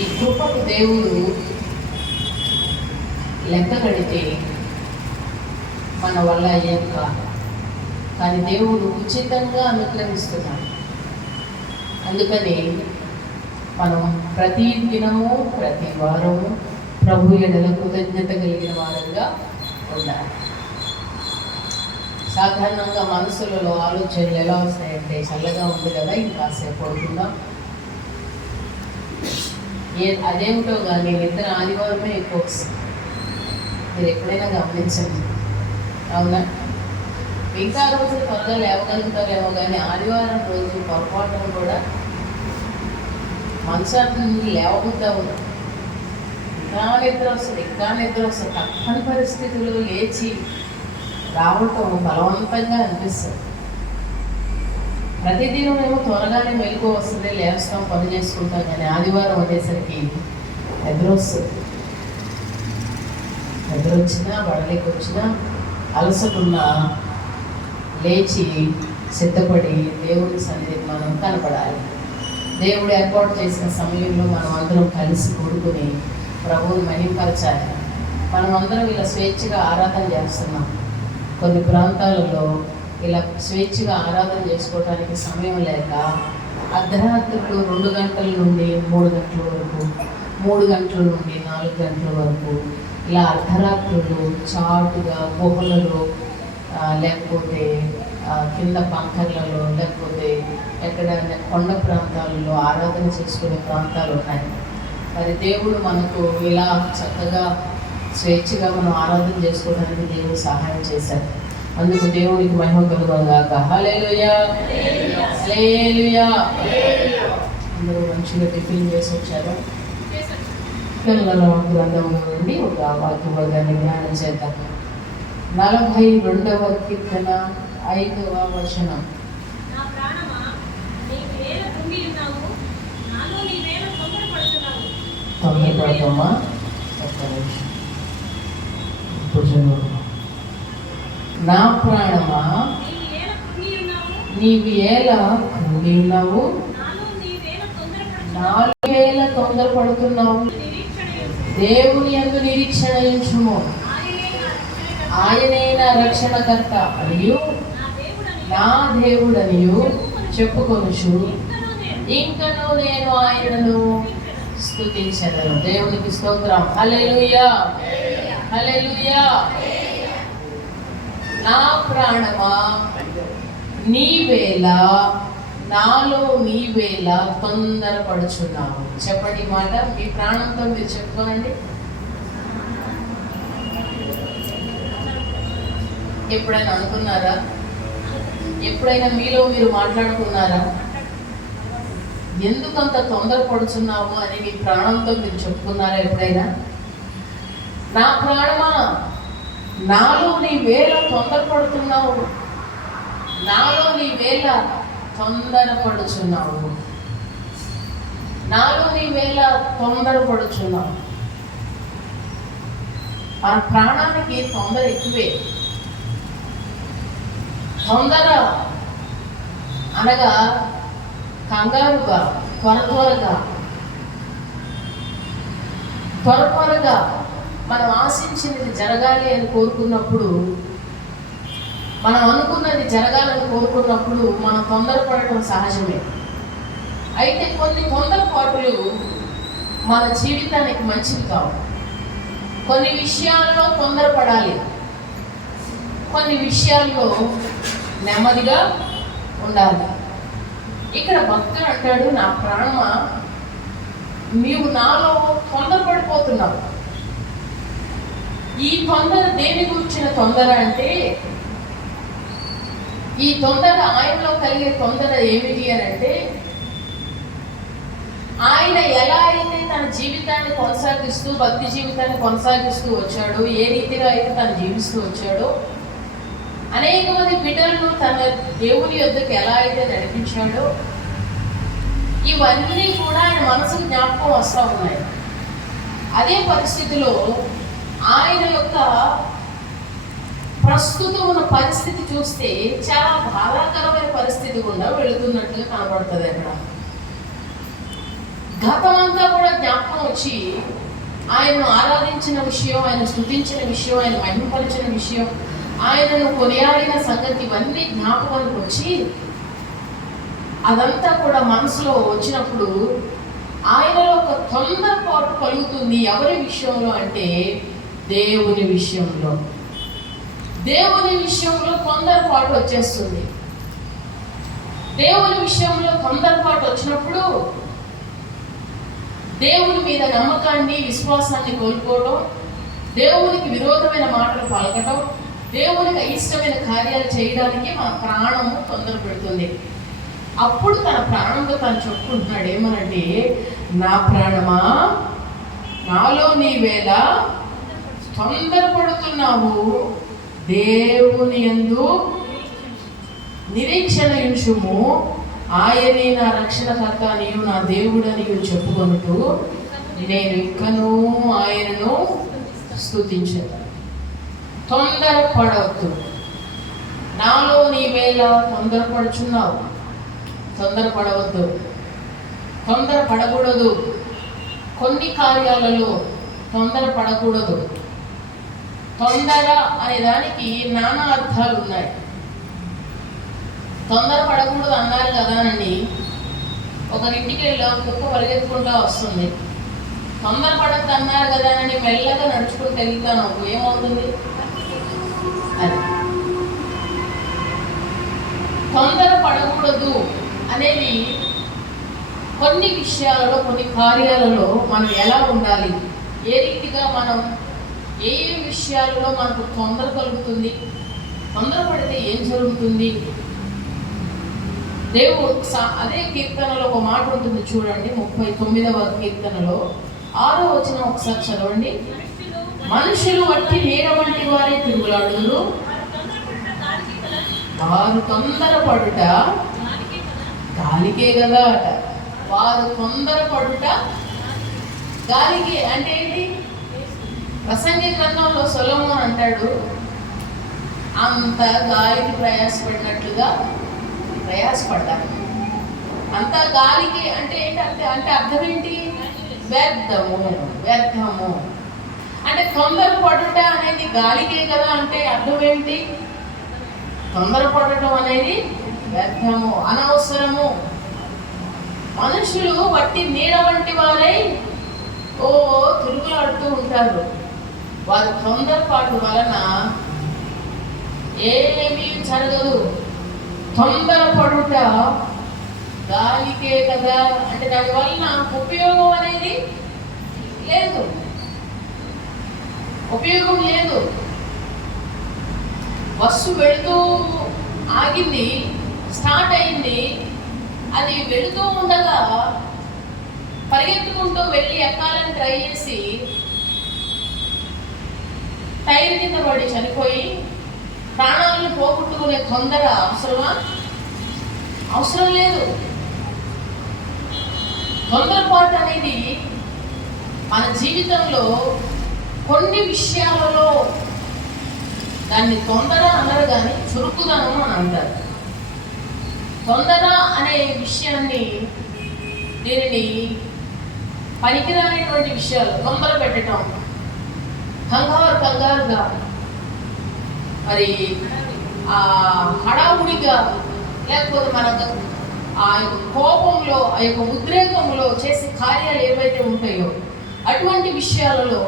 ఈ కృపకు దేవుడు లెక్క కడితే మన వల్ల అయ్యేది కాదు. కానీ దేవుడు ఉచితంగా అనుగ్రహిస్తున్నాడు. అందుకని మనం ప్రతి దినము ప్రతి వారము ప్రభు ఎడల కృతజ్ఞత కలిగిన వారంగా ఉండాలి. సాధారణంగా మనసులలో ఆలోచనలు ఎలా వస్తాయంటే, చల్లగా ఉంది కదా ఇంకాసేపు పడుకుందాం, అదేమిటో కానీ నిద్ర ఆదివారమే ఎక్కువ వస్తుంది. మీరు ఎప్పుడైనా గమనించండి, అవునా? ఇంకా రోజు త్వరగా లేవగలుగుతారేమో కానీ ఆదివారం రోజు పొరపాటును కూడా మనసాటి నుండి లేవబుద్దా ఉంది, ఇంకా నిద్ర వస్తుంది. తప్పని పరిస్థితులు లేచి రావటం బలవంతంగా అనిపిస్తుంది. ప్రతిదినం ఏమో త్వరగానే మెలకు వస్తుంది, లేస్తాం, పని చేసుకుంటాం. కానీ ఆదివారం అనేసరికి ఎదురొచ్చినా బడలేకొచ్చినా అలసటున్నా లేచి సిద్ధపడి దేవుడి సన్నిధికి మనం కనపడాలి. దేవుడు ఏర్పాటు చేసిన సమయంలో మనం అందరం కలిసి కూడుకుని ప్రభువుని మహింపరచాలి. మనం అందరం ఇలా స్వేచ్ఛగా ఆరాధన చేస్తున్నాం. కొన్ని ప్రాంతాలలో ఇలా స్వేచ్ఛగా ఆరాధన చేసుకోవడానికి సమయం లేక అర్ధరాత్రులు 2 గంటల నుండి 3 గంటల వరకు, 3 గంటల నుండి 4 గంటల వరకు ఇలా అర్ధరాత్రులు చాటుగా గుహలలో, లేకపోతే కింద పంకర్లలో, లేకపోతే ఎక్కడ కొండ ప్రాంతాలలో ఆరాధన చేసుకునే ప్రాంతాలు ఉన్నాయి. మరి దేవుడు మనకు ఇలా చక్కగా స్వేచ్ఛగా మనం ఆరాధన చేసుకోవడానికి దేవుడు సహాయం చేశారు. అందుకు దేవుడికి మహిమ కలుగుగాక. హల్లెలూయా, హల్లెలూయా. అందరూ మంచిగా టిఫిన్ చేసి వచ్చారు. గ్రంథంలో నుండి ఒక వాక్య భాగాన్ని ధ్యానం చేద్దాం. 42వ కీర్తన 5వ వచనం. తొందరపడతామా? నా ప్రాణమా నీవు ఎలా కృంగి ఉన్నావు, నాలో వేళ తొందరపడుతున్నావు. దేవుని యందు నిరీక్షణ ఉంచుము, ఆయనే నా రక్షణకర్త అనియు నా దేవుడనియు చెప్పుకొనుచు ఇంకను నేను ఆయనను స్తుతించెదను. దేవునికి స్తోత్రం. హల్లెలూయా, హల్లెలూయా. నా ప్రాణమా నీవేళ నాలో నీవేళ తొందరపడుచున్నావు. చెప్పండి ఈ మాట మీ ప్రాణంతో మీరు చెప్పుకోనండి. ఎప్పుడైనా అనుకున్నారా? ఎప్పుడైనా మీలో మీరు మాట్లాడుకున్నారా? ఎందుకంత తొందరపడుచున్నావు అని మీ ప్రాణంతో మీరు చెప్పుకున్నారా ఎప్పుడైనా? నా ప్రాణమా నాలో నీ వేళ తొందరపడుతున్నావు, నాలో నీ వేళ తొందరపడుచున్నావు, నాలో నీ వేళ తొందరపడుచున్నావు. ఆ ప్రాణానికి తొందర ఎక్కువే. తొందర అనగా కంగారుగా, త్వరగా మనం ఆశించినది జరగాలి అని కోరుకున్నప్పుడు, మనం అనుకున్నది జరగాలని కోరుకున్నప్పుడు మనం తొందరపడటం సహజమే. అయితే కొన్ని తొందరపాటులు మన జీవితానికి మంచిది కావు. కొన్ని విషయాల్లో తొందరపడాలి, కొన్ని విషయాల్లో నెమ్మదిగా ఉండాలి. ఇక్కడ భక్తుడు అంటాడు, నా ప్రాణమా నీవు నాలో తొందరపడిపోతున్నావు. ఈ తొందర దేని గురించిన తొందర అంటే, ఈ తొందర ఆయనలో కలిగే తొందర ఏమిటి అని అంటే, ఆయన ఎలా అయితే తన జీవితాన్ని కొనసాగిస్తూ, భక్తి జీవితాన్ని కొనసాగిస్తూ వచ్చాడో, ఏ రీతిగా అయితే తను జీవిస్తూ వచ్చాడో, అనేక మంది బిడ్డలను తన దేవుని యొద్దకు ఎలా అయితే నడిపించాడో, ఇవన్నీ కూడా ఆయన మనసుకు జ్ఞాపకం వస్తూ ఉన్నాయి. అదే పరిస్థితిలో ఆయన యొక్క ప్రస్తుతం ఉన్న పరిస్థితి చూస్తే చాలా బాధాకరమైన పరిస్థితి గుండా వెళుతున్నట్లుగా కనబడుతుంది. అక్కడ గతమంతా కూడా జ్ఞాపకం ఆయనను ఆరాధించిన విషయం, ఆయన స్తుతించిన విషయం, ఆయన మహిమపరిచిన విషయం, ఆయనను కొనియాడిన సంగతి ఇవన్నీ జ్ఞాపకానికి వచ్చి అదంతా కూడా మనసులో వచ్చినప్పుడు ఆయనలో ఒక తొందరపాటు కలుగుతుంది. ఎవరి విషయంలో అంటే దేవుని విషయంలో. దేవుని విషయంలో తొందరపాటు వచ్చేస్తుంది. దేవుని విషయంలో తొందరపాటు వచ్చినప్పుడు దేవుని మీద నమ్మకాన్ని, విశ్వాసాన్ని కోల్పోవడం, దేవునికి విరోధమైన మాటలు పలకటం, దేవునికి అయిష్టమైన కార్యాలు చేయడానికి మన ప్రాణము తొందర పెడుతుంది. అప్పుడు తన ప్రాణంతో తను చెప్పుకుంటున్నాడు ఏమనంటే, నా ప్రాణమా నాలో నీవేళ తొందరపడుతున్నావు, దేవుని యందు నిరీక్షణ ఉంచుము, ఆయనే నా రక్షణకర్త నీవు నా దేవుడని చెప్పుకొనుటూ నేను ఇంకనూ ఆయనను స్తుతించను. తొందరపడవద్దు. నాలో నీవేళ తొందరపడుచున్నావు, తొందరపడవద్దు, తొందరపడకూడదు. కొన్ని కార్యాలలో తొందరపడకూడదు. తొందర అనే దానికి నానా అర్థాలు ఉన్నాయి. తొందరపడకూడదు అన్నారు కదానండి, ఒకరింటికి వెళ్ళా కుక్క పరిగెత్తుకుంటూ వస్తుంది. తొందరపడద్దు అన్నారు కదానని మెల్లగా నడుచుకుంటూ వెళ్తాను, ఏమవుతుంది? అది తొందరపడకూడదు అనేది కొన్ని విషయాలలో, కొన్ని కార్యాలలో మనం ఎలా ఉండాలి, ఏ రీతిగా మనం ఏ విషయాలలో మనకు తొందర కలుగుతుంది, తొందరపడితే ఏం జరుగుతుంది. దేవుడు అదే కీర్తనలో ఒక మాట ఉంటుంది చూడండి, 39వ కీర్తనలో 6వ వచనం ఒకసారి చదవండి. మనుషులు వట్టి నీడ వంటి వారే తిరుగులాడుదురు, వారు తొందరపడుట గాలికే కదా అట. వారు తొందరపడుట గాలికి అంటే ఏంటి? ప్రసంగి గ్రంథంలో సొలొమోను అంటాడు, అంత గాలికి ప్రయాసపడినట్లుగా ప్రయాసపడ్డారు. అంత గాలికి అంటే ఏంటంటే అంటే అర్థం ఏంటి? వ్యర్థము, వ్యర్థము. అంటే తొందరపడుట అనేది గాలికే కదా అంటే అర్థం ఏంటి? తొందరపడటం అనేది వ్యర్థము, అనవసరము. మనుషులు వట్టి నీడ వంటి వారై తిరుగులాడుతూ ఉంటారు. వారి తొందరపాటు వలన ఏమీ జరగదు. తొందరపడుట గాలికే కదా అంటే దానివల్ల ఉపయోగం అనేది లేదు, ఉపయోగం లేదు. బస్సు వెళుతూ ఆగింది, స్టార్ట్ అయింది, అది వెళుతూ ఉండగా పరిగెత్తుకుంటూ వెళ్ళి ఎక్కాలని ట్రై చేసి టైర్ కింద పడి చనిపోయి ప్రాణాలను పోగొట్టుకునే తొందర అవసరమా? అవసరం లేదు. తొందరపాటు అనేది మన జీవితంలో కొన్ని విషయాలలో దాన్ని తొందర అనరు కానీ చురుకుదనం అని అంటారు. తొందర అనే విషయాన్ని, దీనిని పనికిరానటువంటి విషయాలు తొందర పెట్టడం, కంగారుగా మరి హడావుడిగా, లేకపోతే మన ఆ యొక్క కోపంలో, ఆ యొక్క ఉద్రేకంలో చేసే కార్యాలు ఏవైతే ఉంటాయో అటువంటి విషయాలలో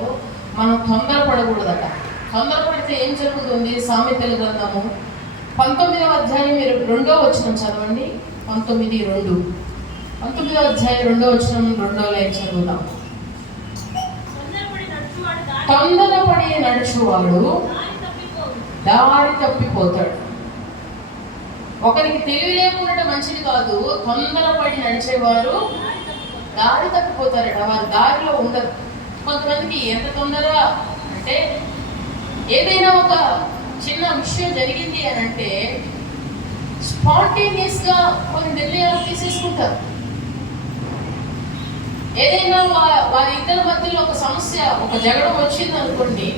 మనం తొందరపడకూడదట. తొందరపడితే ఏం జరుగుతుంది? సామెతల గ్రంథము 19వ అధ్యాయం 2వ వచనం చదవండి. 19:2 19వ అధ్యాయం 2వ వచనం 2వ లైన్ చదువుదాం. తొందరపడి నడుచువాడు దారి తప్పిపోతాడు. ఒకరికి తెలివి లేకుండా మంచిది కాదు, తొందరపడి నడిచేవారు దారి తప్పిపోతారట. వారు దారిలో ఉండరు. కొంతమందికి ఎంత తొందర అంటే ఏదైనా ఒక చిన్న విషయం జరిగింది అని అంటే స్పాంటేనియస్గా కొన్ని నిర్ణయాలు తీసేసుకుంటారు. ఏదైనా వారి ఇద్దరి మధ్యలో ఒక సమస్య, ఒక జగడం వచ్చింది అనుకోండి,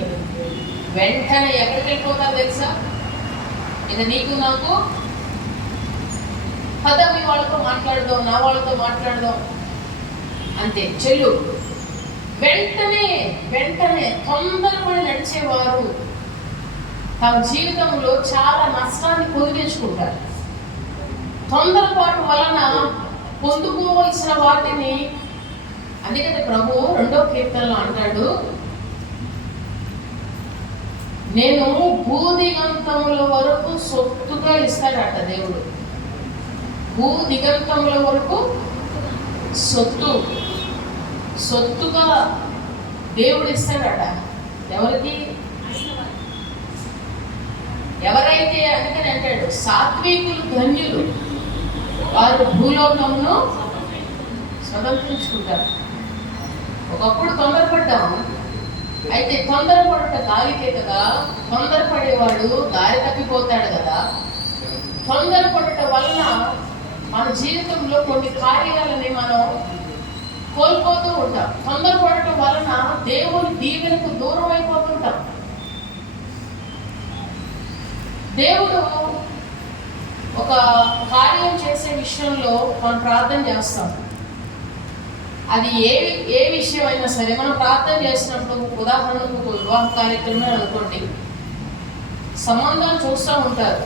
వెంటనే ఎక్కడికి వెళ్ళిపోతారు తెలుసా? ఇక నీకు నాకు పద, మీ వాళ్ళతో మాట్లాడదాం, నా వాళ్ళతో మాట్లాడదాం, అంతే. చెల్లు వెంటనే తొందరపడి నడిచేవారు తమ జీవితంలో చాలా నష్టాన్ని కొని తెచ్చుకుంటారు. తొందరపాటు వలన పొందుకోవలసిన వాటిని, అందుకని ప్రభు 2వ కీర్తనలో అంటాడు, నేను భూదిగంతముల వరకు సొత్తుగా ఇస్తాడట దేవుడు. భూదిగంతముల వరకు సొత్తుగా దేవుడు ఇస్తాడట. ఎవరికి? ఎవరైతే, అందుకని అంటాడు సాత్వికులు ధన్యులు, వారు భూలోకమును స్వతంత్రించుకుంటారు. ఒకప్పుడు తొందరపడ్డాము, అయితే తొందరపడుట గాలికే కదా. తొందరపడేవాడు దారి తప్పిపోతాడు కదా. తొందరపడుట వలన మన జీవితంలో కొన్ని కార్యాలని మనం కోల్పోతూ ఉంటాం. తొందరపడటం వలన దేవుని దీవెనకు దూరం అయిపోతుంటాం. దేవుడు ఒక కార్యం చేసే విషయంలో మనం ప్రార్థన చేస్తాం. అది ఏ విషయం అయినా సరే మనం ప్రార్థన చేసినప్పుడు, ఉదాహరణకు వివాహ కార్యక్రమం అనుకోండి, సంబంధాలు చూస్తూ ఉంటారు.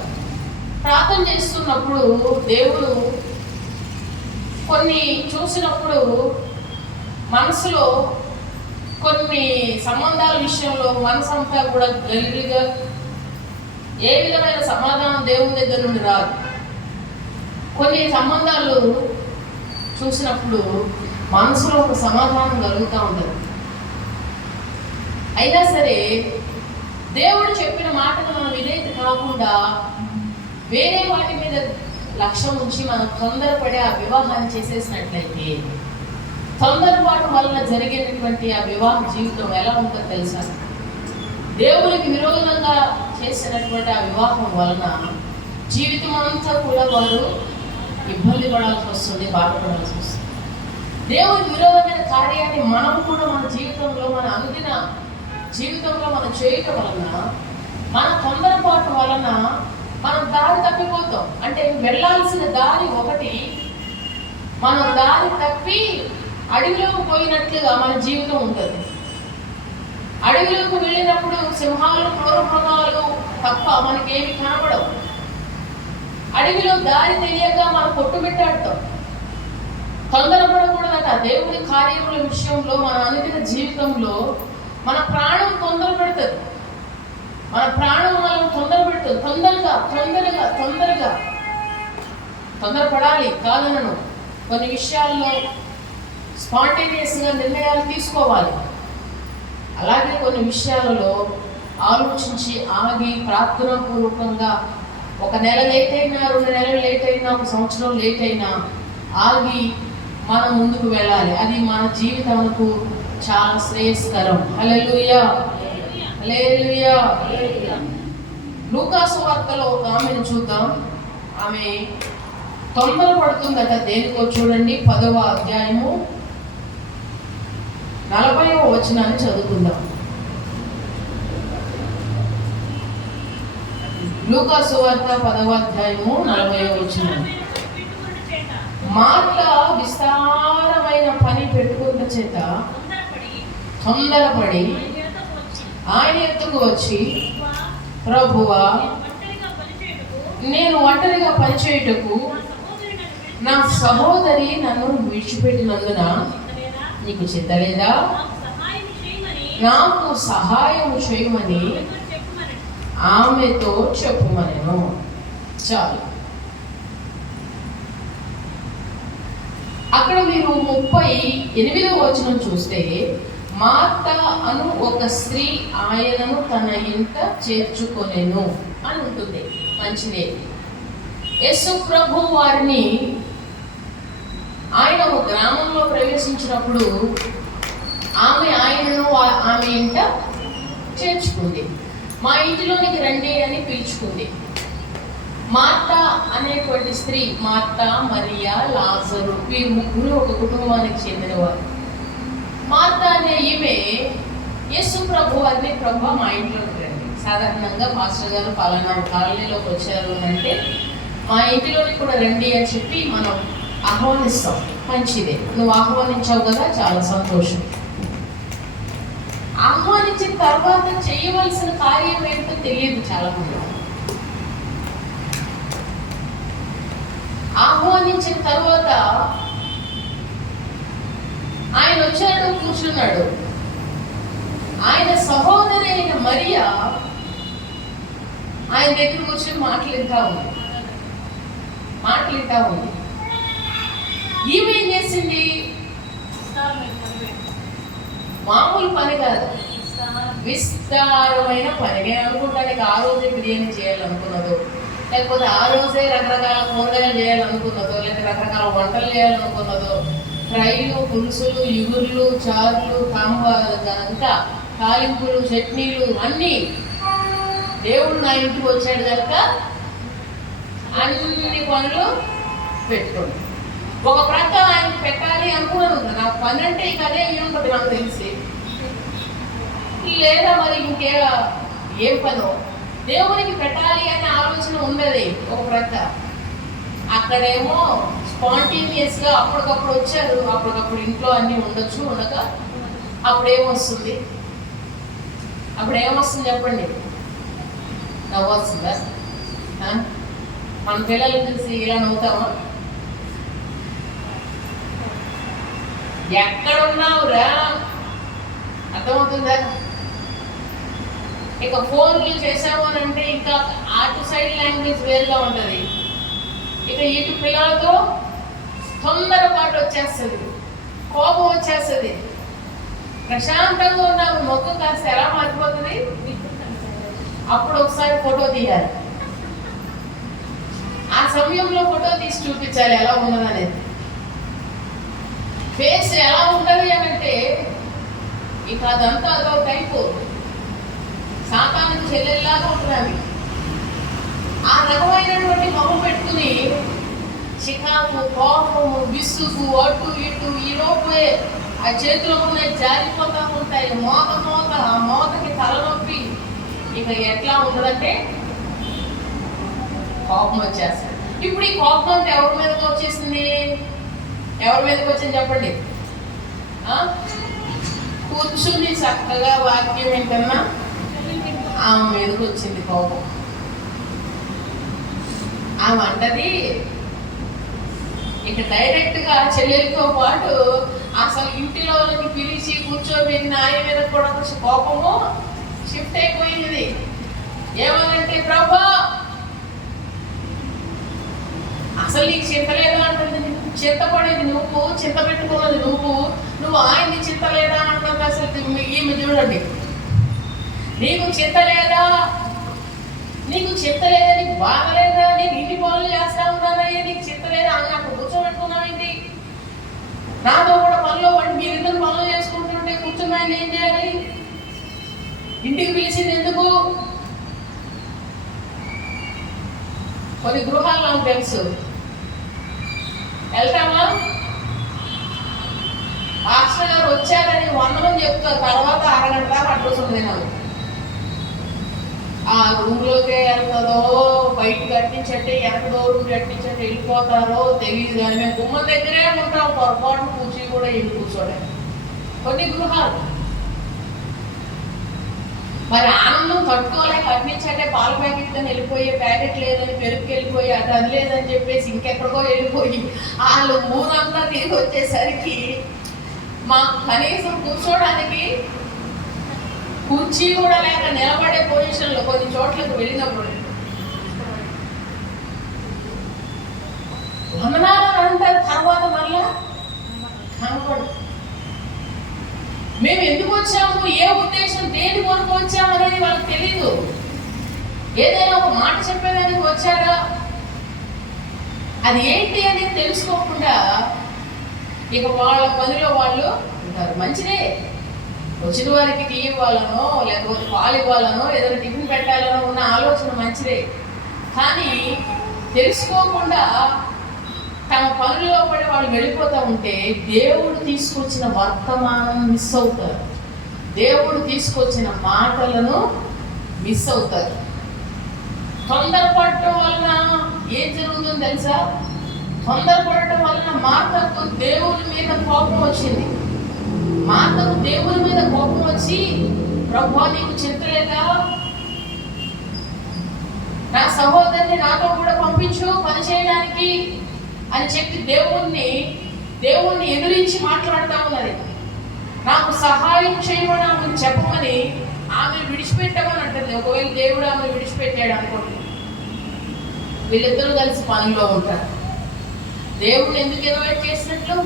ప్రార్థన చేస్తున్నప్పుడు దేవుడు కొన్ని చూసినప్పుడు మనసులో కొన్ని సంబంధాల విషయంలో మనసంతా కూడా గలిగా, ఏ విధమైన సమాధానం దేవుని దగ్గర నుండి రాదు. కొన్ని సంబంధాలు చూసినప్పుడు మనసులో ఒక సమాధానం కలుగుతూ ఉంటుంది. అయినా సరే దేవుడు చెప్పిన మాటను మనం వినేది కాకుండా వేరే వాటి మీద లక్ష్యం ఉంచి మనం తొందరపడి ఆ వివాహాన్ని చేసేసినట్లయితే, తొందరపాటు వలన జరిగేటటువంటి ఆ వివాహ జీవితం ఎలా ఉంటుందో తెలుసా? దేవునికి విరోధంగా చేసినటువంటి ఆ వివాహం వలన జీవితం అంతా కూడా వారు ఇబ్బంది పడాల్సి వస్తుంది, బాధపడాల్సి వస్తుంది. దేవునికి విరోధమైన కార్యాన్ని మనం కూడా మన జీవితంలో, మన అనుదిన జీవితంలో మనం చేయటం వలన, మన తొందరపాటు వలన మనం దారి తప్పిపోతాం. అంటే వెళ్ళాల్సిన దారి ఒకటి, మనం దారి తప్పి అడవిలోకి పోయినట్లుగా మన జీవితం ఉంటుంది. అడవిలోకి వెళ్ళినప్పుడు సింహాలు, క్రూర మృగాలు తప్ప మనకేమి కనబడవు. అడవిలో దారి తెలియక మనం కొట్టుమిట్టాడుతాం. తొందరపడకూడదట. దేవుడి కార్యముల విషయంలో, మన అనుదిన జీవితంలో మన ప్రాణం తొందర పెడుతుంది. మన ప్రాణం మనం తొందర పెడుతుంది. తొందరపడాలి కాదనను. కొన్ని విషయాల్లో స్పాంటేనియస్గా నిర్ణయాలు తీసుకోవాలి. అలాగే కొన్ని విషయాలలో ఆలోచించి ఆగి ప్రార్థనాపూర్వకంగా, 1 నెల లేట్ అయినా, 2 నెలలు లేట్ అయినా, 1 సంవత్సరం లేట్ అయినా ఆగి మనం ముందుకు వెళ్ళాలి. అది మన జీవితానికి చాలా శ్రేయస్కరం. హల్లెలూయా, హల్లెలూయా. లూకా సువార్తలో ఒక ఆమెను చూద్దాం. ఆమె తొందరపడుతుందట దేనికో. చూడండి, 10వ అధ్యాయము 40వ వచనాన్ని చదువుకుందాం. లూకా సువార్త 10వ అధ్యాయము 40వ వచనం. మార్త విస్తారమైన పని పెట్టుకున్న చేత తొందరపడి ఆయన ఎత్తుకు వచ్చి, ప్రభువా, నేను ఒంటరిగా పనిచేయుటకు నా సహోదరి నన్ను విడిచిపెట్టినందున నీకు చింతలేదా? నాకు సహాయం చేయమని ఆమెతో చెప్పుమనెను. చాలు. అక్కడ మీరు 38వ వచనం చూస్తే, మార్త అను ఒక స్త్రీ ఆయనను తన ఇంట చేర్చుకొనెను అని ఉంటుంది. మంచిదే. యేసు ప్రభు వారిని ఆయన ఒక గ్రామంలో ప్రవేశించినప్పుడు ఆయనను ఆమె ఇంట చేర్చుకుంది. మా ఇంటిలోనికి రండి అని పిలుచుకుంది. మార్త అనేటువంటి స్త్రీ, మార్త, మరియా, లాజరు, వీరు ముగ్గురు ఒక కుటుంబానికి చెందినవారు. మార్త అనే ఈమె యేసు ప్రభు వారిని, ప్రభు మా ఇంట్లోకి రండి. సాధారణంగా మాస్టర్ గారు పలానా కాలనీలోకి వచ్చారు అంటే మా ఇంటిలోకి కూడా రండి అని చెప్పి మనం ఆహ్వానిస్తాం. మంచిదే, నువ్వు ఆహ్వానించావు కదా, చాలా సంతోషం. ఆహ్వానించిన తర్వాత చేయవలసిన కార్యం ఏంటో తెలియదు చాలా మంది. ఆహ్వానించిన తర్వాత ఆయన వచ్చాడు, కూర్చున్నాడు. ఆయన సహోదరి అయిన మరియా ఆయన దగ్గర కూర్చొని మాట్లాడుతూ ఉంది. ఈమె ఏం చేసింది? మామూలు పని కాదు, విస్తారమైన పని. నేను అనుకుంటానికి ఆ రోజే బిర్యానీ చేయాలనుకున్నదో, లేకపోతే ఆ రోజే రకరకాల కూరగాయలు చేయాలనుకున్నదో, లేకపోతే రకరకాల వంటలు చేయాలనుకున్నదో, ఫ్రైలు, పులుసులు, ఇగుర్లు, చారులు, ఇంకా తాలింపులు, చట్నీలు అన్నీ. దేవుడు నా ఇంటికి వచ్చాడు కనుక అన్ని పనులు పెట్టుకోండి. ఒక ప్రక్క ఆయనకి పెట్టాలి అనుకున్నాను. నాకు పని అంటే ఇక అదే ఉంటుంది నాకు తెలిసి. లేదా మరి ఏం పనో దేవునికి పెట్టాలి అనే ఆలోచన ఉన్నది ఒక ప్రక్క. అక్కడేమో స్పాంటేనియస్గా అప్పటికప్పుడు వచ్చారు. అప్పటికప్పుడు ఇంట్లో అన్నీ ఉండొచ్చు, ఉండక అప్పుడేమొస్తుంది చెప్పండి? నవ్వు వస్తుందా? మన పిల్లలు చూసి ఇలా నవ్వుతామా? ఎక్కడున్నావురా? అర్థమవుతుందా? ఇక ఫోన్లు చేసాము అని అంటే ఇంకా అటు సైడ్ లాంగ్వేజ్ వేరుగా ఉంటుంది. ఇక ఇటు పిల్లలతో తొందరపాటు వచ్చేస్తుంది, కోపం వచ్చేస్తుంది. ప్రశాంతంగా ఉన్నాము, మొక్క కాస్త ఎలా మారిపోతుంది. అప్పుడు ఒకసారి ఫోటో తీయాలి. ఆ సమయంలో ఫోటో తీసి చూపించాలి ఎలా ఉన్నదనేది. ఫేస్ ఎలా ఉంటుంది అని అంటే ఇక అదంతా అదో టైపు సాతానికి చెల్లెల్లాగా ఉంటుంది. ఆ రకమైనటువంటి మొహం పెట్టుకుని చికాకు, కోపము, విసుగు, అటు ఇటు ఈలోపే ఆ చేతిలో ఉన్నాయి జారిపోతూ ఉంటాయి. ఆ మోతకి తలనొప్పి. ఇక ఎట్లా ఉండదంటే కోపం వచ్చేస్తుంది. ఇప్పుడు ఈ కోపం అంటే ఎవరి మీదకి వచ్చేసింది? ఎవరి మీదకి వచ్చింది చెప్పండి? కూర్చుని చక్కగా వాక్యం ఏంటన్నా ఆమె మీదకి వచ్చింది కోపం. ఆమె అంటది ఇక డైరెక్ట్గా చెల్లెలతో పాటు అసలు ఇంటిలోకి పిలిచి కూర్చోబెట్టిన ఆయన మీద కూడా కొంచెం కోపము షిఫ్ట్ అయిపోయింది. ఏమనంటే ప్రభా అసలు నీకు చింత లేదా అంటుంది. చింతపడేది నువ్వు, చింత పెట్టుకున్నది నువ్వు ఆయన్ని చింత లేదా అంటుంది. అసలు ఈమె చూడండి, నీకు చింత లేదా, నీకు బాధ లేదా, నేను ఇన్ని పనులు చేస్తా ఉన్నానయ్యా, నీకు చింత లేదా అని అక్కడ కూర్చోబెట్టుకున్నావేంటి? నాతో కూడా పనులు మీరిద్దరు పనులు చేసుకుంటుంటే కూర్చుని ఆయన ఏం చేయాలి? ఇంటికి పిలిచింది ఎందుకు? కొన్ని గృహాలు నాకు తెలుసు, వెళ్తామా పాస్టర్ గారు వచ్చారని వందనం చెప్తారు, తర్వాత అరగంట దాకా అడ్రస్ నాకు ఆ రూమ్లోకే వెళ్తుందో, బయట కట్టించంటే వెనక రూమ్ కట్టించంటే వెళ్ళిపోతారో తెలియదు. కానీ మేము గుమ్మం దగ్గరే ఉంటాం, పొరపాటు కూర్చుని కూడా వెళ్ళి కూర్చోలేదు కొన్ని గృహాలు. మరి ఆనందం తట్టుకోలేక కట్టించంటే పాల ప్యాకెట్తో వెళ్ళిపోయి, ప్యాకెట్ లేదని పెరుగుకి వెళ్ళిపోయి, అటు అది లేదని చెప్పేసి ఇంకెక్కడికో వెళ్ళిపోయి వాళ్ళు ఊరంతా తిరిగి వచ్చేసరికి మాకు కనీసం కూర్చోడానికి కుర్చీ కూడా లేక నిలబడే పొజిషన్లో కొన్ని చోట్లకు వెళ్ళినప్పుడు వందనాలు అంటారు. తర్వాత మళ్ళా కనపడు. మేము ఎందుకు వచ్చాము, ఏ ఉద్దేశం, దేని కొరకు వచ్చాము అనేది వాళ్ళకి తెలీదు. ఏదైనా ఒక మాట చెప్పేదానికి వచ్చారా, అది ఏంటి అనేది తెలుసుకోకుండా ఇక వాళ్ళ పనిలో వాళ్ళు ఉంటారు. మంచిదే, వచ్చిన వారికి టీ ఇవ్వాలనో లేకపోతే పాలు ఇవ్వాలనో ఏదైనా టిఫిన్ పెట్టాలనో ఉన్న ఆలోచన మంచిదే. కానీ తెలుసుకోకుండా తమ పనుల్లో పడి వాళ్ళు వెళ్ళిపోతూ ఉంటే దేవుడు తీసుకొచ్చిన వర్తమానం మిస్ అవుతారు, దేవుడు తీసుకొచ్చిన మాటలను మిస్ అవుతారు. తొందరపడటం వలన ఏం జరుగుతుందో తెలుసా? తొందరపడటం వలన మార్తకు దేవుడి మీద కోపం వచ్చింది. మార్తకు దేవుని మీద కోపం వచ్చి, ప్రభువా నీకు చింతలేదా, నా సహోదరుని నాతో కూడా పంపించు పని చేయడానికి అని చెప్పి దేవుణ్ణి ఎదురించి మాట్లాడుతూ ఉన్నది. నాకు సహాయం చేయమని ఆమెను చెప్పమని ఆమెను విడిచిపెట్టామని అంటుంది. ఒకవేళ దేవుడు ఆమెను విడిచిపెట్టాడు అనుకోండి, వీళ్ళిద్దరూ కలిసి పనిలో ఉంటారు. దేవుడిని ఎందుకు ఇన్వైట్ చేసినట్లు,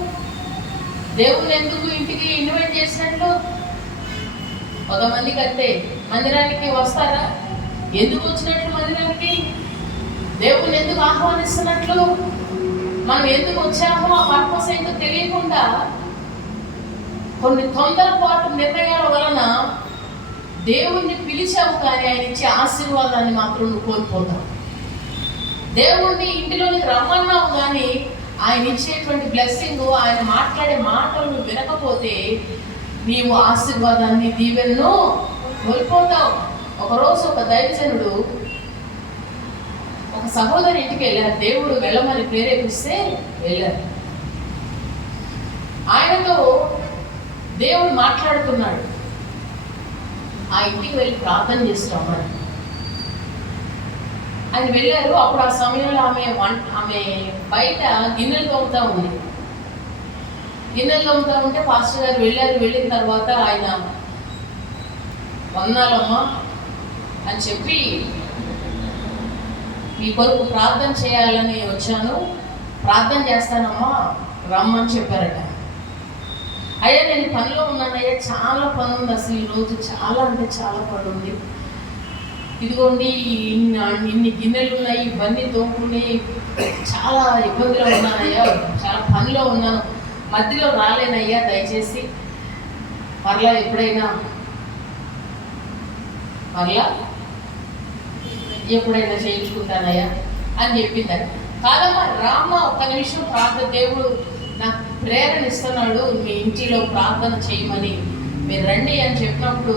దేవుడిని ఎందుకు ఇంటికి ఇన్వైట్ చేసినట్లు? కొంతమందికి అంతే, మందిరానికి వస్తారా, ఎందుకు వచ్చినట్లు మందిరానికి, దేవుడిని ఎందుకు ఆహ్వానిస్తున్నట్లు, మనం ఎందుకు వచ్చామో ఆ పర్పస్ ఏంటో తెలియకుండా కొన్ని తొందరపాటు నిర్ణయాల వలన దేవుణ్ణి పిలిచావు కానీ ఆయన ఇచ్చే ఆశీర్వాదాన్ని మాత్రం నువ్వు కోల్పోతావు. దేవుణ్ణి ఇంటిలోకి రమ్మన్నావు కానీ ఆయన ఇచ్చేటువంటి బ్లెస్సింగ్, ఆయన మాట్లాడే మాటలు వినకపోతే నీవు ఆశీర్వాదాన్ని, దీవెనను కోల్పోతావు. ఒకరోజు ఒక దైవజనుడు ఒక సహోదరి ఇంటికి వెళ్ళారు. దేవుడు వెళ్ళమని ప్రేరేపిస్తే వెళ్ళారు. ఆయనతో దేవుడు మాట్లాడుతున్నాడు. ఆ ఇంటికి వెళ్ళి ప్రార్థన చేస్తామని ఆయన వెళ్ళారు. అప్పుడు ఆ సమయంలో ఆమె బయట గిన్నెలు తోముతా ఉంది. గిన్నెలు తోముతా ఉంటే పాస్టర్ గారు వెళ్ళారు. వెళ్ళిన తర్వాత ఆయన వందనాలమ్మా అని చెప్పి, మీ కొరకు ప్రార్థన చేయాలని వచ్చాను, ప్రార్థన చేస్తానమ్మా రమ్మని చెప్పారట. అయ్యా నేను పనిలో ఉన్నానయ్యా, చాలా పని ఉంది, అసలు ఈరోజు చాలా అంటే చాలా పని ఉంది, ఇదిగోండి ఇన్ని గిన్నెలు ఉన్నాయి, ఇవన్నీ తోముకుని చాలా ఇబ్బందిలో ఉన్నానయ్యా, చాలా పనిలో ఉన్నాను, మధ్యలో రాలేనయ్యా, దయచేసి మరలా ఎప్పుడైనా చేయించుకుంటానయ్యా అని చెప్పిందని. కాదమ్మా రామ్మ, ఒక్క నిమిషం ప్రార్థన, దేవుడు నాకు ప్రేరణ ఇస్తున్నాడు మీ ఇంటిలో ప్రార్థన చేయమని, మీరు రండి అని చెప్పినప్పుడు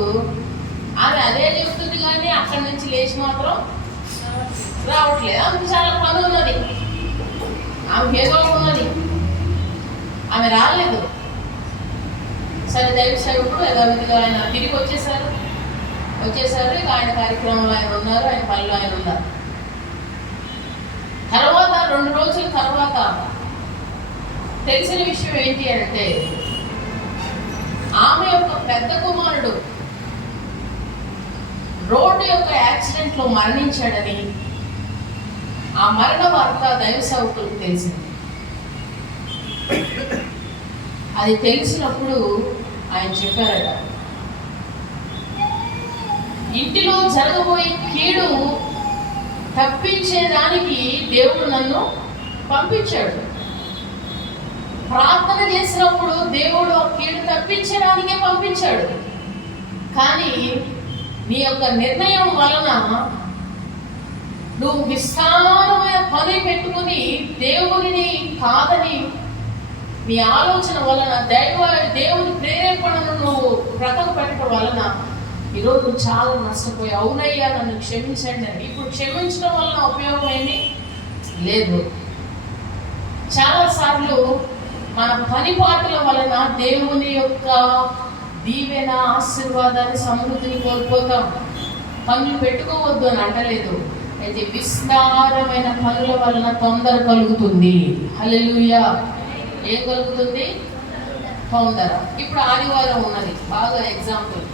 ఆమె అదే చెప్తుంది కానీ అక్కడి నుంచి లేచి మాత్రం రావట్లేదు. ఆమెకు చాలా పని ఉన్నది, ఆమెకు ఏదో ఉన్నది, ఆమె రాలేదు. సరే దైవ సేవకుడు యథావిధిగా ఆయన తిరిగి వచ్చేసారు. ఇక ఆయన కార్యక్రమంలో ఆయన ఉన్నారు, ఆయన పనిలో ఆయన ఉన్నారు. తర్వాత 2 రోజుల తర్వాత తెలిసిన విషయం ఏంటి అంటే, ఆమె యొక్క పెద్ద కుమారుడు రోడ్డు యొక్క యాక్సిడెంట్లో మరణించాడని ఆ మరణ వార్త దైవ సేవకులకు తెలిసింది. అది తెలిసినప్పుడు ఆయన చెప్పారట, ఇంటిలో జరగబోయే కీడు తప్పించేదానికి దేవుడు నన్ను పంపించాడు. ప్రార్థన చేసినప్పుడు దేవుడు ఆ కీడు తప్పించడానికే పంపించాడు. కానీ నీ యొక్క నిర్ణయం వలన నువ్వు విస్తారమైన పని పెట్టుకుని దేవుడిని కాదని నీ ఆలోచన వలన దేవుని ప్రేరేపణను నువ్వు బ్రతకు పెట్టడం వలన ఈరోజు చాలా నష్టపోయి, అవునయ్యా నన్ను క్షమించండి అని. ఇప్పుడు క్షమించడం వలన ఉపయోగం ఏమీ లేదు. చాలాసార్లు మన పనిపాటుల వలన దేవుని యొక్క దీవెన, ఆశీర్వాదాన్ని, సమృద్ధిని కోల్పోతాం. పనులు పెట్టుకోవద్దు అని అంటలేదు, అయితే విస్తారమైన పనుల వలన తొందర కలుగుతుంది. హల్లెలూయా. ఏం కలుగుతుంది? తొందర. ఇప్పుడు ఆదివారం ఉన్నది, బాగా ఎగ్జాంపుల్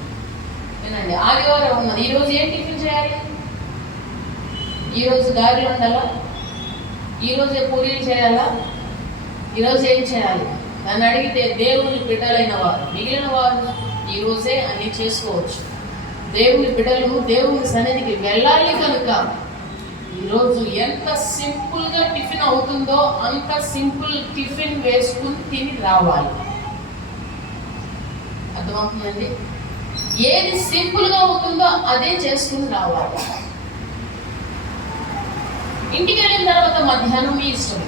వినండి. ఆదివారం ఉన్నది, ఈరోజు ఏం టిఫిన్ చేయాలి? ఈరోజు గారెలు ఉండాలా? ఈరోజే పూరీలు చేయాలా? ఈరోజు ఏం చేయాలి? నన్ను అడిగితే దేవుని బిడ్డలైన వారు, మిగిలిన వారు ఈరోజే అన్ని చేసుకోవచ్చు. దేవుని బిడ్డలు దేవుని సన్నిధికి వెళ్ళాలి కనుక ఈరోజు ఎంత సింపుల్గా టిఫిన్ అవుతుందో అంత సింపుల్ టిఫిన్ వేసుకుని తిని రావాలి. అర్థమవుతుందండి? ఏది సింపుల్గా అవుతుందో అదే చేసుకుని రావాలి. ఇంటికి వెళ్ళిన తర్వాత మధ్యాహ్నం మీ ఇష్టం,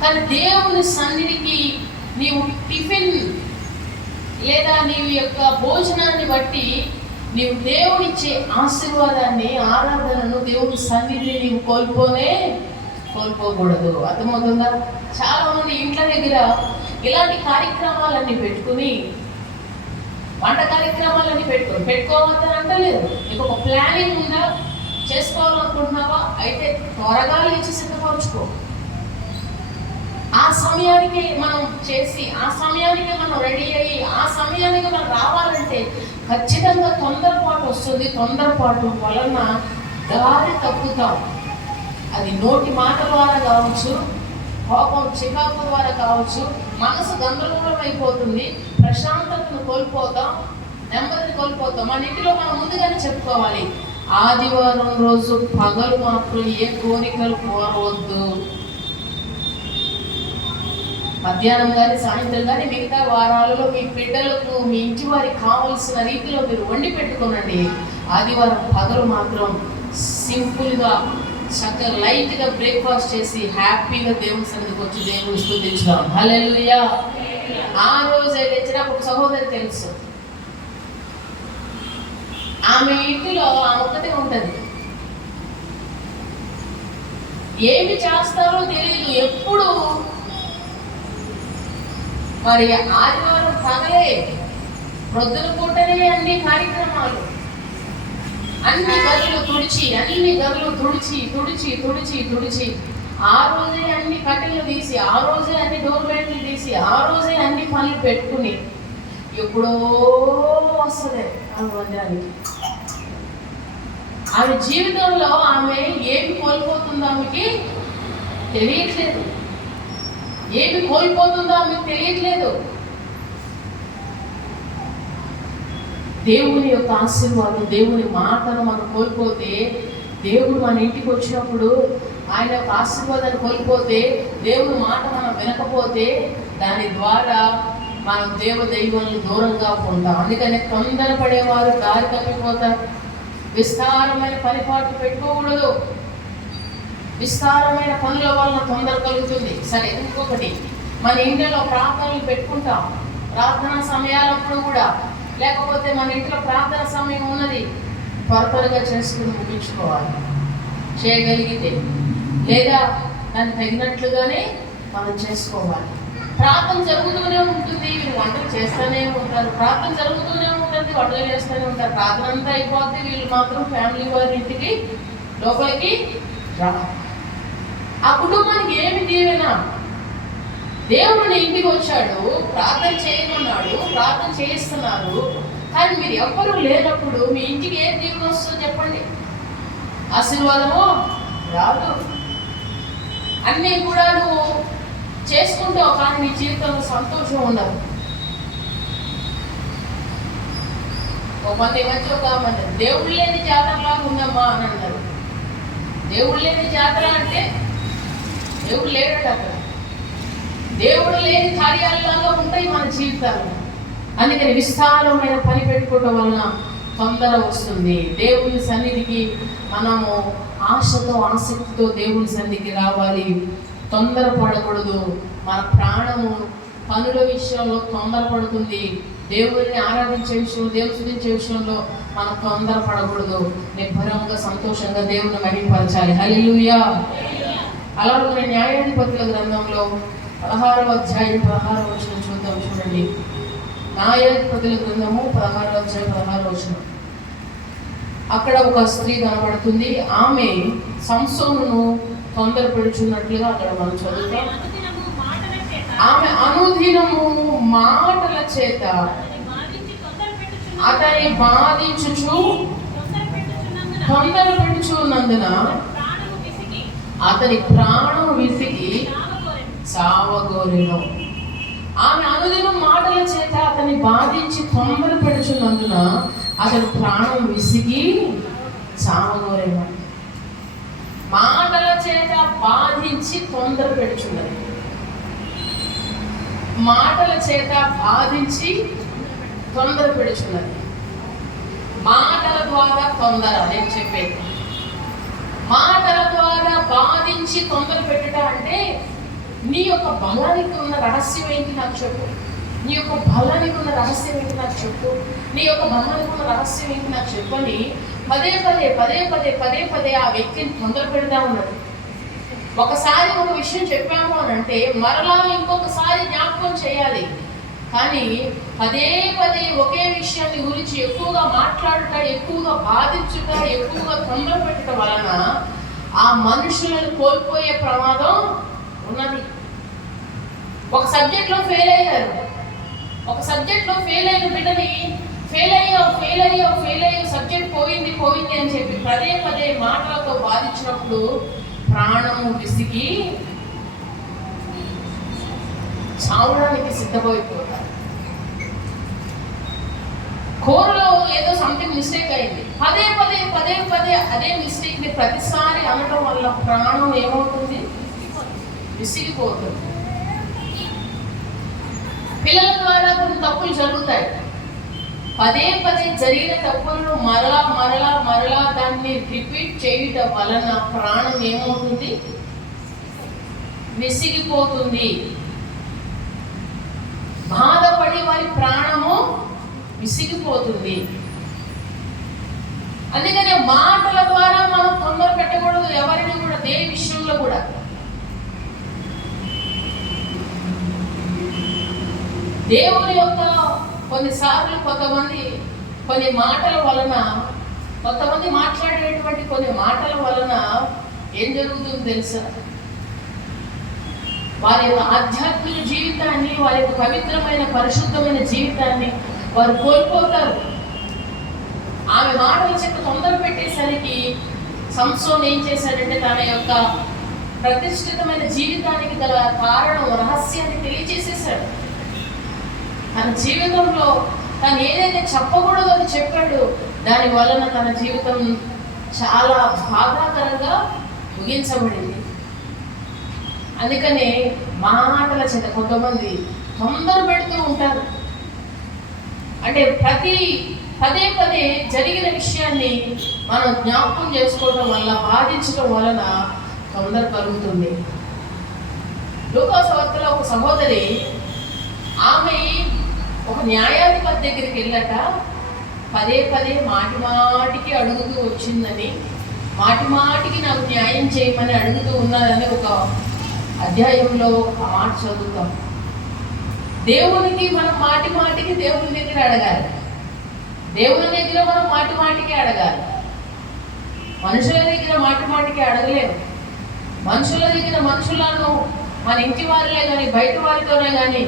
కానీ దేవుని సన్నిధికి నీవు టిఫిన్ లేదా నీవు యొక్క భోజనాన్ని బట్టి నీవు దేవుడిచ్చే ఆశీర్వాదాన్ని, ఆరాధనను, దేవుని సన్నిధిని నీవు కోల్పోకూడదు. అర్థమవుతుందా? చాలా మంది ఇంట్ల దగ్గర ఇలాంటి కార్యక్రమాలన్నీ పెట్టుకుని కార్యక్రమాలని పెట్టుకోవద్దని అంటలేదు. నీకు ఒక ప్లానింగ్ ఉందా, చేసుకోవాలనుకుంటున్నావా, అయితే త్వరగా లేచి సిద్ధపరచుకో. ఆ సమయానికి మనం చేసి, ఆ సమయానికి మనం రెడీ అయ్యి, ఆ సమయానికి మనం రావాలంటే ఖచ్చితంగా తొందరపాటు వస్తుంది. తొందరపాటు వలన దారి తప్పుతాం. అది నోటి మాట ద్వారా కావచ్చు, కోపం చికాకు ద్వారా కావచ్చు, మనసు గందరగోళం అయిపోతుంది, ప్రశాంతతను కోల్పోతాం, నెమ్మదిని కోల్పోతాం. మన ఇంటిలో మనం ముందుగానే చెప్పుకోవాలి, ఆదివారం రోజు పగలు మాత్రం ఏ కోరికలు కోరవద్దు. మధ్యాహ్నం కానీ సాయంత్రం కానీ మిగతా వారాలలో మీ బిడ్డలకు, మీ ఇంటి వారికి కావలసిన రీతిలో మీరు వండి పెట్టుకోనండి. ఆదివారం పగలు మాత్రం సింపుల్గా చక్కగా లైట్గా బ్రేక్ఫాస్ట్ చేసి హ్యాపీగా దేవుని సన్నిధికి వచ్చి దేవుని స్తుతించుదాం. హల్లెలూయా. ఆ రోజు లేచిన ఒక సహోదరి తెలుసు, ఆమె ఇంటిలో ఆమె ఒక్కటే ఉంటుంది. ఏమి చేస్తారో తెలియదు. ఎప్పుడు మరి ఆదివారం పగలే, ప్రొద్దున పూటనే అన్ని కార్యక్రమాలు, అన్ని గదులు తుడిచి ఆ రోజే అన్ని కట్టెలు తీసి, ఆ రోజే అన్ని డోర్ మ్యాట్లు తీసి, ఆ రోజే అన్ని పనులు పెట్టుకుని ఎప్పుడో వస్తుంది ఆమె మందిరానికి. ఆమె జీవితంలో ఆమె ఏమి కోల్పోతుందో ఆమెకి తెలియట్లేదు. ఏమి కోల్పోతుందో ఆమెకు తెలియట్లేదు. దేవుని యొక్క ఆశీర్వాదం, దేవుని మాటను మనం కోల్పోతే, దేవుడు మన ఇంటికి వచ్చినప్పుడు ఆయన యొక్క ఆశీర్వాదాన్ని కోల్పోతే, దేవుని మాట మనం వినకపోతే, దాని ద్వారా మనం దైవాలను దూరంగా ఉంటాం. అందుకని తొందరపడేవారు దారి తప్పిపోతారు. విస్తారమైన పనిపాట్లు పెట్టుకోకూడదు. విస్తారమైన పనుల వలన తొందర కలుగుతుంది. సరే, ఇంకొకటి, మన ఇంట్లో ప్రార్థనలు పెట్టుకుంటాం, ప్రార్థనా సమయాలప్పుడు కూడా, లేకపోతే మన ఇంట్లో ప్రార్థన సమయం ఉన్నది, త్వరగా చేసుకుని ముగించుకోవాలి చేయగలిగితే, లేదా దానికి తగినట్లుగానే మనం చేసుకోవాలి. ప్రార్థన జరుగుతూనే ఉంటుంది, వీళ్ళు వంటలు చేస్తూనే ఉంటారు, ప్రార్థన జరుగుతూనే ఉంటుంది, వంటలు చేస్తూనే ఉంటారు. ప్రార్థన అంతా అయిపోద్ది, వీళ్ళు మాత్రం ఫ్యామిలీ వారి ఇంటికి లోపలికి రా. ఆ కుటుంబానికి ఏమి దీవెనా? దేవుడిని ఇంటికి వచ్చాడు, ప్రార్థన చేయమన్నాడు, ప్రార్థన చేయిస్తున్నారు, కానీ మీరు ఎవ్వరూ లేనప్పుడు మీ ఇంటికి ఏ దీవెన వస్తుందో చెప్పండి? ఆశీర్వాదము రాదు. అన్నీ కూడా నువ్వు చేసుకుంటావు, కానీ నీ జీవితంలో సంతోషం ఉండదు. ఒక దేవుడు లేని జాతరలాగా ఉందమ్మా అని అన్నారు. దేవుడు లేని జాతర అంటే దేవుడు లేడట అక్కడ. దేవుడు లేని కార్యాలలాగా ఉంటాయి మన జీవితాలు. అందుకని విస్తారమైన పని పెట్టుకోవడం వలన తొందర వస్తుంది. దేవుని సన్నిధికి మనము ఆశతో, ఆసక్తితో దేవుని సన్నిధికి రావాలి. తొందర పడకూడదు. మన ప్రాణము పనుల విషయంలో తొందరపడుతుంది. దేవుడిని ఆరాధించే విషయంలో, దేవుని స్తుతించే విషయంలో మనం తొందర పడకూడదు. నిబ్బరంగా, సంతోషంగా దేవుని మహిమపరచాలి. హల్లెలూయా. అలాగే న్యాయాధిపతుల గ్రంథంలో 16వ అధ్యాయం 16వ వచనం చూద్దాం. చూడండి, న్యాయాధిపతుల గ్రంథము 16వ అధ్యాయం 16వ వచనం. అక్కడ ఒక స్త్రీ కనబడుతుంది. ఆమె సంసోనును తొందరపడుచున్నట్లుగా అక్కడ మనం చదువుతాం. ఆమె అనుదినము మాటల చేత అతని బాధించుచు తొందర పెట్టుచున్నందున అతని ప్రాణం విసిగి చావగోరెను. ఆమె అనుదినం మాటల చేత అతని బాధించి తొందర పెడుచున్నందున అతని ప్రాణం విసిగి చావగోరెను. మాటల చేత బాధించి తొందర పెడుచున్నది. మాటల చేత బాధించి తొందర పెడుచున్నది. మాటల ద్వారా తొందర, నేను చెప్పేది మాటల ద్వారా బాధించి తొందర పెట్టుట అంటే, నీ యొక్క బలానికి ఉన్న రహస్యం ఏంటి నాకు చెప్పు, నీ యొక్క బలానికి ఉన్న రహస్యం ఏంటి నాకు చెప్పు, నీ యొక్క బలానికి ఉన్న రహస్యం ఏంటి నాకు చెప్పని పదే పదే ఆ వ్యక్తిని తొందర పెడతా ఉన్నాడు. ఒకసారి ఒక విషయం చెప్పాము అని అంటే మరలా ఇంకొకసారి జ్ఞాపకం చేయాలి. కానీ పదే ఒకే విషయాన్ని సంగతి గురించి ఎక్కువగా మాట్లాడుట, ఎక్కువగా బాధించుట, ఎక్కువగా తొందర పెట్టడం వలన ఆ మనుషులను కోల్పోయే ప్రమాదం ఉన్నది. ఒక సబ్జెక్ట్లో ఫెయిల్ అయ్యారు, ఒక సబ్జెక్ట్లో ఫెయిల్ అయిన బిడ్డని ఫెయిల్ అయ్యో సబ్జెక్ట్ పోయింది అని చెప్పి పదే మాటలతో బాధించినప్పుడు ప్రాణము విసిగి చావడానికి సిద్ధమైపోతారు. కోరలో ఏదో సంథింగ్ మిస్టేక్ అయింది, పదే అదే మిస్టేక్ ని ప్రతిసారి అనడం వల్ల ప్రాణం ఏమవుతుంది? విసిగిపోతుంది. పిల్లల ద్వారా కొన్ని తప్పులు జరుగుతాయి. పదే జరిగిన తప్పులను మరలా దాన్ని రిపీట్ చేయటం వలన ప్రాణం ఏమవుతుంది? విసిగిపోతుంది. బాధపడి వారి ప్రాణము విసిగిపోతుంది. అందుకనే మాటల ద్వారా మనం తొందర పెట్టకూడదు ఎవరిని కూడా, దేని విషయంలో కూడా. దేవుని యొక్క కొన్నిసార్లు కొన్ని మాటల వలన, కొంతమంది మాట్లాడేటువంటి కొన్ని మాటల వలన ఏం జరుగుతుందో తెలుసా? వారి యొక్క ఆధ్యాత్మిక జీవితాన్ని, వారి యొక్క పవిత్రమైన పరిశుద్ధమైన జీవితాన్ని వారు కోల్పోతారు. ఆమె మాటల చెక్క తొందర పెట్టేసరికి సంసోన్ ఏం చేశాడంటే తన యొక్క ప్రతిష్ఠితమైన జీవితానికి గల కారణం, రహస్యాన్ని తెలియజేసేశాడు. తన జీవితంలో తను ఏదైతే చెప్పకూడదు అని చెప్పాడు, దాని వలన తన జీవితం చాలా బాధాకరంగా ముగించబడింది. అందుకనే మాటల చేత కొంతమంది తొందర పెడుతూ ఉంటారు. అంటే పదే జరిగిన విషయాన్ని మనం జ్ఞాపకం చేసుకోవడం వల్ల, బాధించడం వలన తొందర కలుగుతుంది. లూకా సువార్తలో ఒక సహోదరి, ఆమె ఒక న్యాయాధిపతి దగ్గరికి వెళ్ళట, పదే మాటికి అడుగుతూ వచ్చిందని, మాటికి నాకు న్యాయం చేయమని అడుగుతూ ఉన్నదని ఒక అధ్యాయంలో ఆ మాట చదువుతాం. దేవునికి మనం మాటికి దేవుని దగ్గర అడగాలి. దేవుని దగ్గర మనం మాటికి అడగాలి. మనుషుల దగ్గర మాటికి అడగలేము. మనుషుల దగ్గర మనుషులను, మన ఇంటి వారిలే కానీ బయట వారితోనే కానీ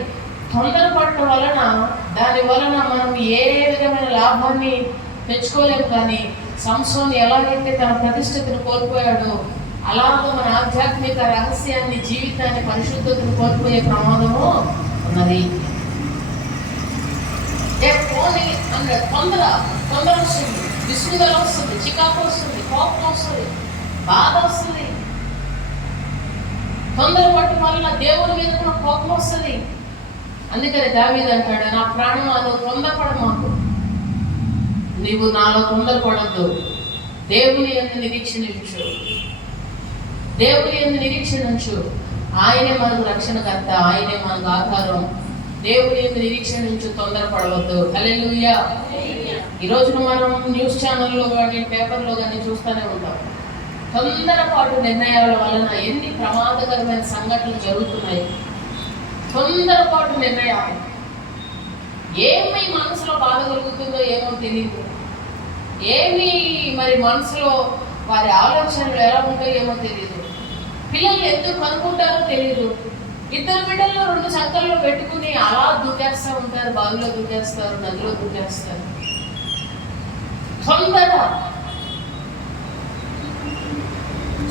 తొందరపడటం వలన, దాని వలన మనం ఏ విధమైన లాభాన్ని తెచ్చుకోలేము. కానీ సంసోను ఎలాగైతే తన ప్రతిష్టతను కోల్పోయాడో, అలాగే మన ఆధ్యాత్మిక రహస్యాన్ని, జీవితాన్ని, పరిశుద్ధతను కోల్పోయే ప్రమాదము ఉన్నది. తొందర వస్తుంది, విసుగుదల వస్తుంది, చికాకు వస్తుంది, కోపం వస్తుంది, బాధ వస్తుంది. తొందరపడటం వలన దేవుని మీద కూడా కోపం వస్తుంది. అందుకని దావీదు అంటాడు, నా ప్రాణం నాలో తొందరపడ మాకు, నీవు నాలో తొందరపడద్దు. దేవుని యందు నిరీక్షణ ఉంచు. ఆయనే మనకు రక్షణకర్త, ఆయనే మనకు ఆధారం. దేవుని యందు నిరీక్షణ ఉంచు, తొందరపడవద్దు. హల్లెలూయా. ఈ రోజున మనం న్యూస్ ఛానల్లో కానీ పేపర్లో కానీ చూస్తూనే ఉంటాం. తొందరపాటు నిర్ణయాల వలన ఎన్ని ప్రమాదకరమైన సంఘటనలు జరుగుతున్నాయి. తొందరపాటు నిర్ణయాలు, ఏమి మనసులో బాధ కలుగుతుందో ఏమో తెలియదు, ఏమి మరి మనసులో వారి ఆలోచనలు ఎలా ఉంటాయో ఏమో తెలియదు. పిల్లలు ఎందుకు కనుక్కుంటారో తెలియదు. ఇద్దరు బిడ్డల్లో 2 చక్కల్లో పెట్టుకుని అలా దూకేస్తూ ఉంటారు, బావిలో దూకేస్తారు, నదిలో దూకేస్తారు. తొందర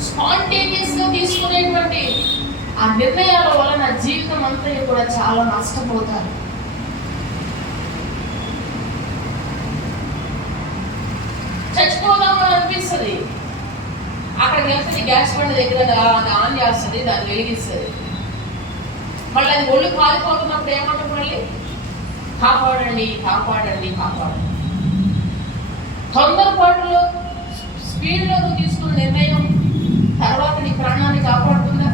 స్పాంటేనియస్గా తీసుకునేటువంటి ఆ నిర్ణయాల వలన జీవితం అంతా కూడా చాలా నష్టపోతారు. చచ్చిపోదామని అనిపిస్తుంది, అక్కడికి వెళ్తుంది, గ్యాస్ బండ్ దగ్గర అది ఆన్ చేస్తుంది, దాన్ని వెలిగిస్తుంది. మళ్ళీ అది ఒళ్ళు కాలిపోతున్నప్పుడు ఏమంటారు? మళ్ళీ కాపాడండి. తొందరపాటులో, స్పీడ్లో తీసుకున్న నిర్ణయం తర్వాత నీ ప్రాణాన్ని కాపాడుతుందా?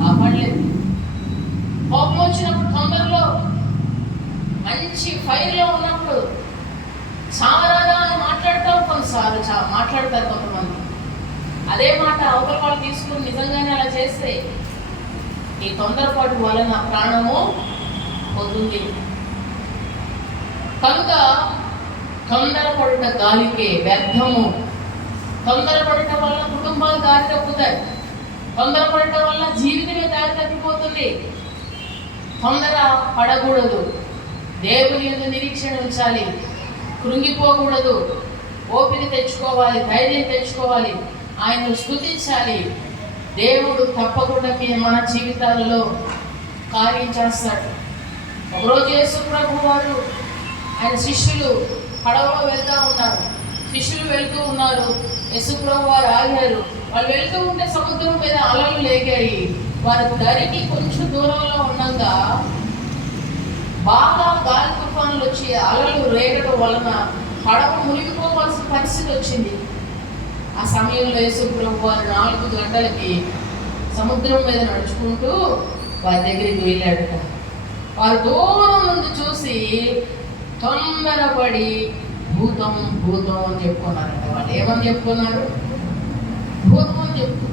కాపాడలేదు. కోపం వచ్చినప్పుడు, తొందరలో, మంచి ఫైర్లో ఉన్నప్పుడు సామరాగా మాట్లాడతాం. కొన్నిసార్లు మాట్లాడతారు కొంతమంది. అదే మాట అవతల వాళ్ళు తీసుకుని నిజంగానే అలా చేస్తే ఈ తొందరపాటు వలన ప్రాణము పోతుంది. కనుక తొందరపడుట గాలికే వ్యర్థము. తొందరపడటం వల్ల కుటుంబాలు దారి తప్పుతాయి. తొందరపడటం వల్ల జీవితమే దారి తప్పిపోతుంది. తొందర పడకూడదు. దేవుని యందు నిరీక్షణ ఉంచాలి. కృంగిపోకూడదు. ఓపిక తెచ్చుకోవాలి, ధైర్యం తెచ్చుకోవాలి, ఆయనను స్తుతించాలి. దేవుడు తప్పకుండా మన జీవితాలలో కార్యం చేస్తాడు. ఒకరోజు యేసు ప్రభు వారు ఆయన శిష్యులు పడవలో వెళ్తూ ఉన్నారు. శిష్యులు వెళ్తూ ఉన్నారు, యేసు ప్రభు వారు ఆగారు. వాళ్ళు వెళ్తూ ఉంటే సముద్రం మీద అలలు లేగాయి. వారి దరికి కొంచెం దూరంలో ఉండగా బాగా గాలి తుఫానులు వచ్చి అలలు రేగడం వలన పడవ మునిగిపోవాల్సిన పరిస్థితి వచ్చింది. ఆ సమయంలో యేసు ప్రభు వారు 4 గంటలకి సముద్రం మీద నడుచుకుంటూ వారి దగ్గరికి వెళ్ళాడట. వారు దూరం నుండి చూసి తొందరపడి భూతం భూతం అని చెప్పుకున్నారట. వాళ్ళు ఏమని చెప్పుకున్నారు? భూతం అని చెప్పు.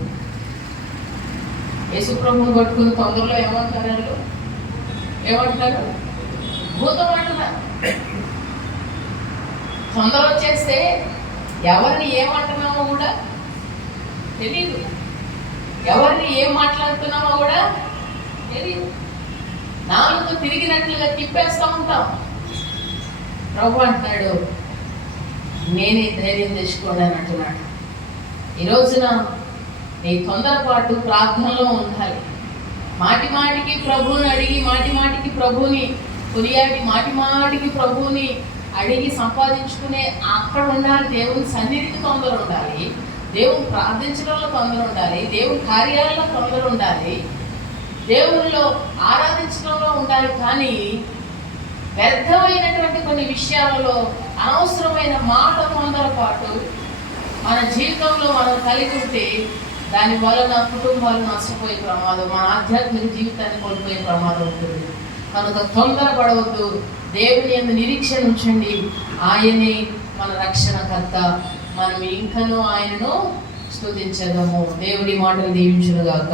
యేసు ప్రభువుని పట్టుకుని తొందరలో ఏమంటారు? ఏమంటారు? భూతం అంటున్నారు. తొందర వచ్చేస్తే ఎవరిని ఏమంటున్నామో కూడా తెలియదు, ఎవరిని ఏం మాట్లాడుతున్నామో కూడా తెలియదు. నాలుగు తిరిగినట్లుగా తిప్పేస్తూ ఉంటాం. ప్రభు అంటున్నాడు, నేనే ధైర్యం తెచ్చుకోండి అని అంటున్నాడు. ఈ రోజున నీ తొందరపాటు ప్రార్థనలో ఉండాలి. మాటి మాటికి ప్రభువుని అడిగి, మాటి మాటికి ప్రభువుని కొనియాడి, మాటి మాటికి ప్రభువుని అడిగి సంపాదించుకునే అక్కడ ఉండాలి. దేవుని సన్నిధికి తొందర ఉండాలి, దేవుని ప్రార్థించడంలో తొందర ఉండాలి, దేవుని కార్యాలలో తొందర ఉండాలి, దేవునిలో ఆరాధించడంలో ఉండాలి. కానీ వ్యర్థమైనటువంటి కొన్ని విషయాలలో అనవసరమైన మాట తొందరపాటు మన జీవితంలో మనం కలిగి ఉంటే దాని వలన కుటుంబాలు నష్టపోయే ప్రమాదం, మన ఆధ్యాత్మిక జీవితాన్ని కోల్పోయే ప్రమాదం ఉంటుంది. కనుక తొందరపడవద్దు. దేవుని యందు నిరీక్షణ ఉంచండి. ఆయనే మన రక్షణకర్త. మనం ఇంకనూ ఆయనను స్తుతించదము. దేవుడి మాటలు దీవించునుగాక.